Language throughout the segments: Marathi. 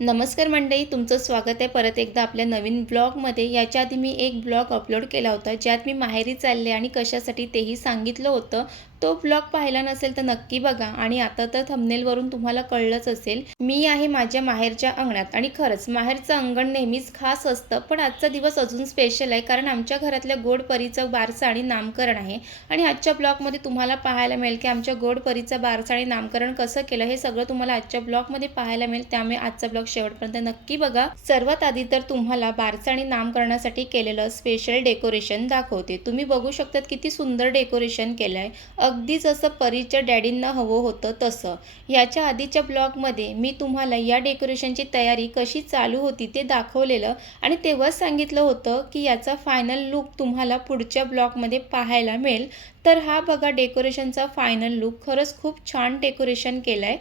नमस्कार मंडळी, तुमचं स्वागत आहे परत एकदा आपल्या नवीन ब्लॉगमध्ये। याच्या आधी मी एक ब्लॉग अपलोड केला होता, ज्यात मी माहेरी चालले आणि कशासाठी तेही सांगितलं होतं। तो ब्लॉग पाहिला नसेल तर नक्की बघा। आणि आता तर थंबनेलवरून तुम्हाला कळलंच असेल, मी आहे माझ्या माहेरच्या अंगणात। आणि खरंच माहेरचं अंगण नेहमीच खास असतं, पण आजचा दिवस अजून स्पेशल आहे, कारण आमच्या घरातल्या गोडपरीचं बारसं आणि नामकरण आहे। आणि आजच्या ब्लॉगमध्ये तुम्हाला पाहायला मिळेल की आमच्या गोडपरीचं बारसं आणि नामकरण कसं केलं, हे सगळं तुम्हाला आजच्या ब्लॉगमध्ये पाहायला मिळेल। त्यामुळे आजचा ब्लॉग शेवटपर्यंत नक्की बघा। सर्वात आधी तर तुम्हाला बारसं आणि नामकरणासाठी केलेलं स्पेशल डेकोरेशन दाखवते। तुम्ही बघू शकतात किती सुंदर डेकोरेशन केलंय, अगदी जसं परीच्या डॅडींना हवं होतं तसं। याच्या आधीच्या ब्लॉगमध्ये मी तुम्हाला या डेकोरेशनची तयारी कशी चालू होती ते दाखवलेलं, आणि तेव्हाच सांगितलं होतं की याचा फायनल लुक तुम्हाला पुढच्या ब्लॉगमध्ये पाहायला मिळेल। तर हा बघा डेकोरेशनचा फायनल लुक, खरंच खूप छान डेकोरेशन केलंय।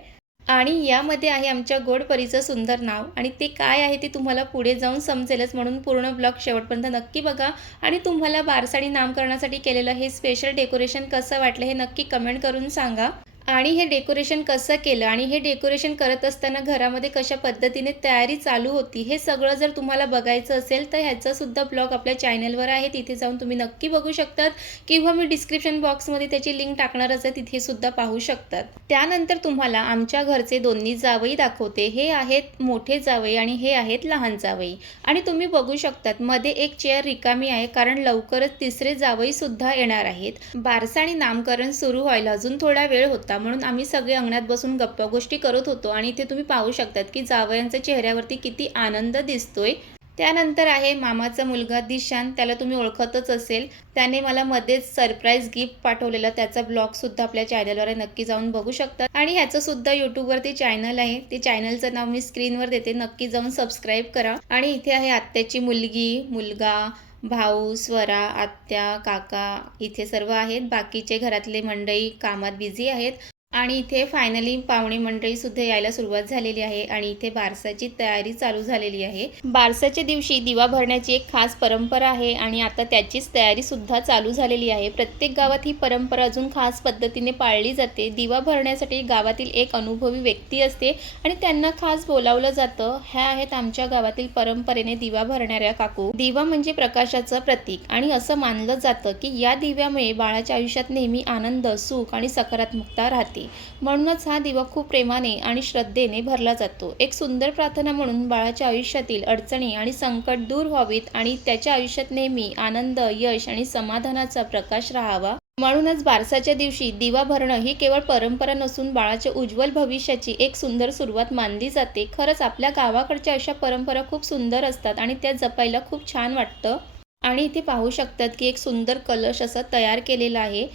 आणि यामध्ये आहे आमच्या गोडपरीचं सुंदर नाव, आणि ते काय आहे ते तुम्हाला पुढे जाऊन समजेलच, म्हणून पूर्ण ब्लॉग शेवटपर्यंत नक्की बघा। आणि तुम्हाला बारसं आणि नामकरणासाठी केलेलं हे स्पेशल डेकोरेशन कसं वाटलं हे नक्की कमेंट करून सांगा। आणि हे डेकोरेशन कसं केलं आणि हे डेकोरेशन करत असताना घरामध्ये कशा पद्धतीने तयारी चालू होती, हे सगळं जर तुम्हाला बघायचं असेल तर ह्याचासुद्धा ब्लॉग आपल्या चॅनलवर आहे, तिथे जाऊन तुम्ही नक्की बघू शकतात, किंवा मी डिस्क्रिप्शन बॉक्समध्ये त्याची लिंक टाकणारच आहे, तिथे सुद्धा पाहू शकतात। त्यानंतर तुम्हाला आमच्या घरचे दोन्ही जावई दाखवते। हे आहेत मोठे जावई आणि हे आहेत लहान जावई। आणि तुम्ही बघू शकतात मध्ये एक चेअर रिकामी आहे, कारण लवकरच तिसरे जावई सुद्धा येणार आहेत। बारसं आणि नामकरण सुरू व्हायला अजून थोडा वेळ होता, म्हणून आम्ही सगळे अंगणात बसून गप्पा गोष्टी करत होतो। आणि इथे तुम्ही पाहू शकतात की जावयांच्या चेहऱ्यावरती किती आनंद दिसतोय। त्यानंतर आहे मामाचा मुलगा दिशान, त्याला तुम्ही ओळखतच असेल, त्याने मला मध्येच सरप्राईज गिफ्ट पाठवलेलं, त्याचा ब्लॉग सुद्धा आपल्या चॅनलवर आहे, नक्की जाऊन बघू शकता। आणि ह्याचं सुद्धा यूट्यूबवरती चॅनल आहे, ते चॅनलचं नाव मी स्क्रीनवर देते, नक्की जाऊन सबस्क्राईब करा। आणि इथे आहे आत्याची मुलगी, मुलगा, भाऊ, स्वरा, आत्या, काका, इथे सर्व आहेत। बाकीचे घरातले मंडळी कामात बिझी आहेत। आणि इथे फायनली पाहुणे मंडळी सुद्धा यायला सुरुवात झालेली आहे, आणि इथे बारसाची तयारी चालू झालेली आहे। बारसाच्या दिवशी दिवा भरण्याची एक खास परंपरा आहे, आणि आता त्याचीच तयारी सुद्धा चालू झालेली आहे। प्रत्येक गावात ही परंपरा अजून खास पद्धतीने पाळली जाते। दिवा भरण्यासाठी गावातील एक अनुभवी व्यक्ती असते, आणि त्यांना खास बोलावलं जातं। ह्या आहेत आमच्या गावातील परंपरेने दिवा भरणाऱ्या काकू। दिवा म्हणजे प्रकाशाचं प्रतीक, आणि असं मानलं जातं की या दिव्यामुळे बाळाच्या आयुष्यात नेहमी आनंद, सुख आणि सकारात्मकता राहते। म्हणूनच हा दिवा खूप प्रेमाने आणि श्रद्धेने भरला जातो। एक सुंदर प्रार्थना म्हणून बाळाच्या आयुष्यातील अडचणी आणि संकट दूर व्हावीत, आणि त्याच्या आयुष्यात नेहमी आनंद, यश आणि समाधानाचा प्रकाश राहावा। म्हणूनच बारसाच्या दिवशी दिवा भरणं ही केवळ परंपरा नसून बाळाच्या उज्ज्वल भविष्याची एक सुंदर सुरुवात मानली जाते। खरंच आपल्या गावाकडच्या अशा परंपरा खूप सुंदर असतात, आणि त्या जपायला खूप छान वाटतं। आणि इथे पाहू शकतात की एक सुंदर कलश असा तयार केलेला आहे।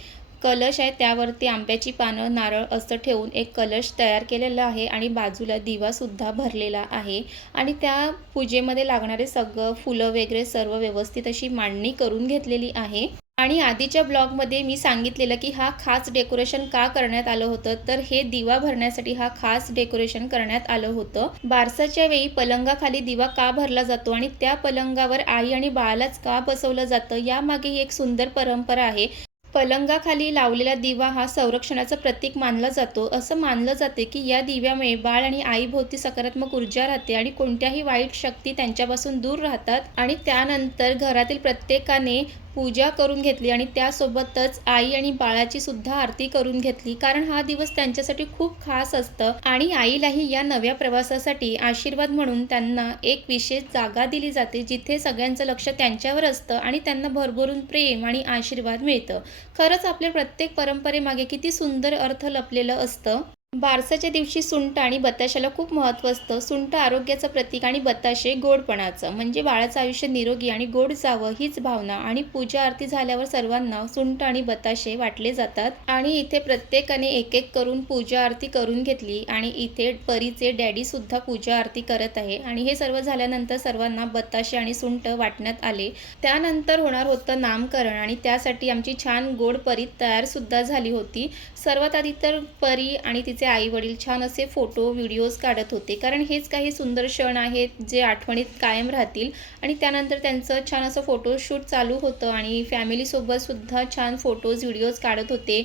कलश आहे, त्यावरती आंब्याची पानं, नारळ असं ठेवून एक कलश तयार केलेला आहे, आणि बाजूला दिवासुद्धा भरलेला आहे। आणि त्या पूजेमध्ये लागणारे सगळं फुलं वगैरे सर्व व्यवस्थित अशी मांडणी करून घेतलेली आहे। आणि आधीच्या ब्लॉगमध्ये मी सांगितलेलं की हा खास डेकोरेशन का करण्यात आलं होतं, तर हे दिवा भरण्यासाठी हा खास डेकोरेशन करण्यात आलं होतं। बारसाच्या वेळी पलंगाखाली दिवा का भरला जातो, आणि त्या पलंगावर आई आणि बाळालाच का बसवलं जातं, यामागे एक सुंदर परंपरा आहे। पलंगाखाली लावलेला दिवा हा संरक्षणाचं प्रतीक मानला जातो। असं मानलं जाते की या दिव्यामुळे बाळ आणि आईभोवती सकारात्मक ऊर्जा राहते, आणि कोणत्याही वाईट शक्ती त्यांच्यापासून दूर राहतात। आणि त्यानंतर घरातील प्रत्येकाने पूजा करून घेतली, आणि त्यासोबतच आई आणि बाळाची सुद्धा आरती करून घेतली, कारण हा दिवस त्यांच्यासाठी खूप खास असतं। आणि आईलाही या नव्या प्रवासासाठी आशीर्वाद म्हणून त्यांना एक विशेष जागा दिली जाते, जिथे सगळ्यांचं लक्ष त्यांच्यावर असतं, आणि त्यांना भरभरून प्रेम आणि आशीर्वाद मिळतं। खरंच आपल्या प्रत्येक परंपरेमागे किती सुंदर अर्थ लपलेलं असतं। बारसाच्या दिवशी सुंठ आणि बताशाला खूप महत्त्व असतं। सुंठ आरोग्याचं प्रतीक, आणि बताशे गोडपणाचं, म्हणजे बाळाचं आयुष्य निरोगी आणि गोड जावं हीच भावना। आणि पूजा आरती झाल्यावर सर्वांना सुंठ आणि बताशे वाटले जातात। आणि इथे प्रत्येकाने एक एक करून पूजा आरती करून घेतली, आणि इथे परीचे डॅडी सुद्धा पूजा आरती करत आहे। आणि हे सर्व झाल्यानंतर सर्वांना बताशे आणि सुंठ वाटण्यात आले। त्यानंतर होणार होतं नामकरण, आणि त्यासाठी आमची छान गोड परी तयार सुद्धा झाली होती। सर्वात आधी तर परी आणि तिचे आई वडील छान असे फोटो व्हिडिओज काढत होते, कारण हेच काही सुंदर क्षण आहेत जे आठवणीत कायम राहतील। आणि त्यानंतर त्यांचं छान असं फोटोशूट चालू होतं, आणि फॅमिलीसोबत सुद्धा छान फोटोज व्हिडिओज काढत होते।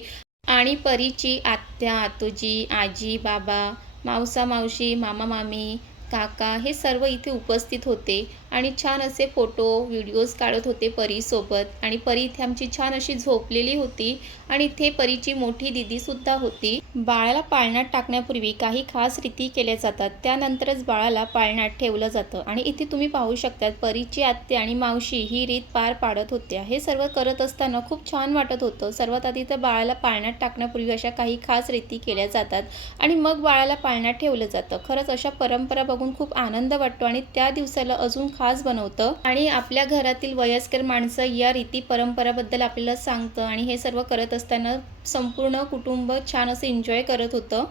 आणि परीची आत्या, आतोजी, आजी, बाबा, मावसा, मावशी, मामा, मामी, काका हे सर्व इथे उपस्थित होते आणि छान असे फोटो व्हिडिओज काढत होते परीसोबत. आणि परी इथे आमची छान अशी झोपलेली होती आणि इथे परीची मोठी दीदीसुद्धा होती. बाळाला पाळण्यात टाकण्यापूर्वी काही खास रीती केल्या जातात, त्यानंतरच बाळाला पाळण्यात ठेवलं जातं. आणि इथे तुम्ही पाहू शकता परीची आत्या आणि मावशी ही रीत पार पाडत होत्या. हे सर्व करत असताना खूप छान वाटत होतं. सर्वात आधी तर बाळाला पाळण्यात टाकण्यापूर्वी अशा काही खास रीती केल्या जातात आणि मग बाळाला पाळण्यात ठेवलं जातं. खरंच अशा परंपरा बघून खूप आनंद वाटतो आणि त्या दिवसाला अजून खास बनवतं. आणि आपल्या घरातील वयस्कर माणसं या रीती परंपराबद्दल आपल्याला सांगतं आणि हे सर्व करत असताना संपूर्ण कुटुंब छान असं एन्जॉय करत होतं.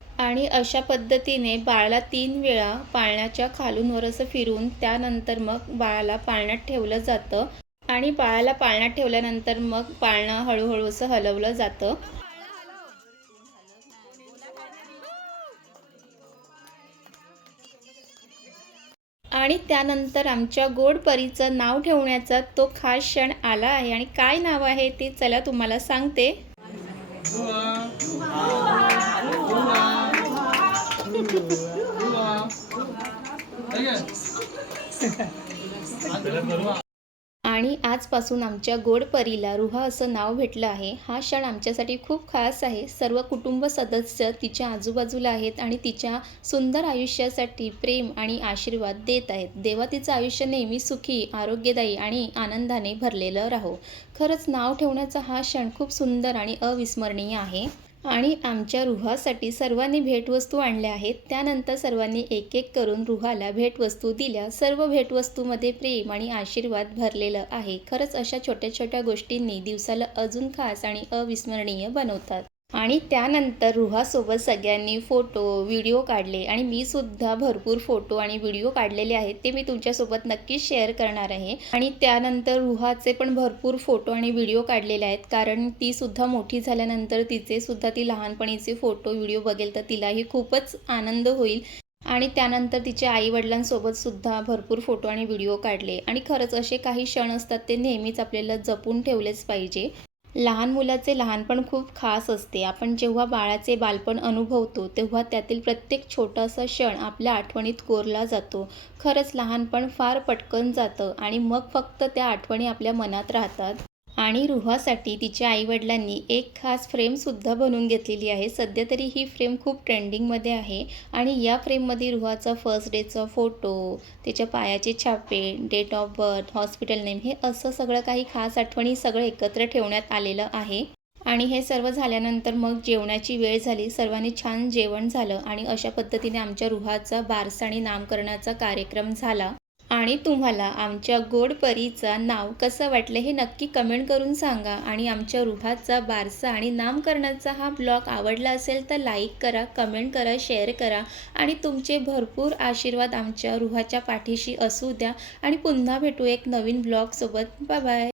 आणि अशा पद्धतीने बाळाला 3 वेळा पाळण्याच्या खालून वर असं फिरून त्यानंतर मग बाळाला पाळण्यात ठेवलं जातं. आणि बाळाला पाळण्यात ठेवल्यानंतर मग पाळणं हळूहळू असं हलवलं जातं. आणि त्यानंतर आमच्या गोड परीचं नाव ठेवण्याचा तो खास क्षण आला आहे. आणि काय नाव आहे ते चला तुम्हाला सांगते. आणि आजपासून आमच्या गोड परीला रुहा असं नाव भेटलं आहे. हा क्षण आमच्यासाठी खूप खास आहे. सर्व कुटुंब सदस्य तिच्या आजूबाजूला आहेत आणि तिच्या सुंदर आयुष्यासाठी प्रेम आणि आशीर्वाद देत आहेत. देवा तिचं आयुष्य नेहमी सुखी, आरोग्यदायी आणि आनंदाने भरलेलं राहो. खरंच नाव ठेवण्याचा हा क्षण खूप सुंदर आणि अविस्मरणीय आहे. आणि आमच्या रुहासाठी सर्वांनी भेटवस्तू आणल्या आहेत. त्यानंतर सर्वांनी एक-एक करून रुहाला भेटवस्तू दिल्या. सर्व भेटवस्तूमध्ये प्रेम आणि आशीर्वाद भरलेलं आहे. खरंच अशा छोट्या-छोट्या गोष्टींनी दिवसाला अजून खास आणि अविस्मरणीय बनवतात. आणि त्यानंतर रुहासोबत सगळ्यांनी फोटो, व्हिडिओ काढले आणि मी सुद्धा भरपूर फोटो आणि व्हिडिओ काढलेले आहेत. ते मी तुमच्यासोबत नक्कीच शेअर करणार आहे. आणि त्यानंतर रुहाचे पण भरपूर फोटो आणि व्हिडिओ काढलेले आहेत, कारण ती सुद्धा मोठी झाल्यानंतर तिचे सुद्धा ती लहानपणीचे फोटो, व्हिडिओ बघेल तर तिलाही खूपच आनंद होईल. आणि त्यानंतर तिच्या आई-वडिलांसोबत सुद्धा भरपूर फोटो आणि व्हिडिओ काढले. आणि खरंच असे काही क्षण असतात ते नेहमीच आपल्याला जपून ठेवलेच पाहिजे. लहान मुलाचे लहानपण खूप खास असते. आपण जेव्हा बाळाचे बालपण अनुभवतो, तेव्हा त्यातील प्रत्येक छोटासा क्षण आपल्या आठवणीत कोरला जातो. खरंच लहानपण फार पटकन जातं आणि मग फक्त त्या आठवणी आपल्या मनात राहतात. आणि रुहासाठी तिच्या आई-वडिलांनी एक खास फ्रेमसुद्धा बनवून घेतलेली आहे. सध्या तरी ही फ्रेम खूप ट्रेंडिंगमध्ये आहे. आणि या फ्रेममध्ये रुहाचा फर्स्ट डेचा फोटो, तिच्या पायाचे छापे, date of birth, hospital name हे असं सगळं काही खास आठवणी सगळं एकत्र ठेवण्यात आलेलं आहे. आणि हे सर्व झाल्यानंतर मग जेवणाची वेळ झाली. सर्वांनी छान जेवण झालं आणि अशा पद्धतीने आमच्या रुहाचा बारसा आणि नामकरणाचा कार्यक्रम झाला. आणि तुम्हाला आमच्या गोड परीचं नाव कसं वाटलं हे नक्की कमेंट करून सांगा. आणि आमच्या रुहाचा बारसा आणि नामकरणाचा हा ब्लॉग आवडला असेल तर लाईक करा, कमेंट करा, शेअर करा आणि तुमचे भरपूर आशीर्वाद आमच्या रुहाच्या पाठीशी असू द्या. आणि पुन्हा भेटू एक नवीन ब्लॉगसोबत. Bye bye.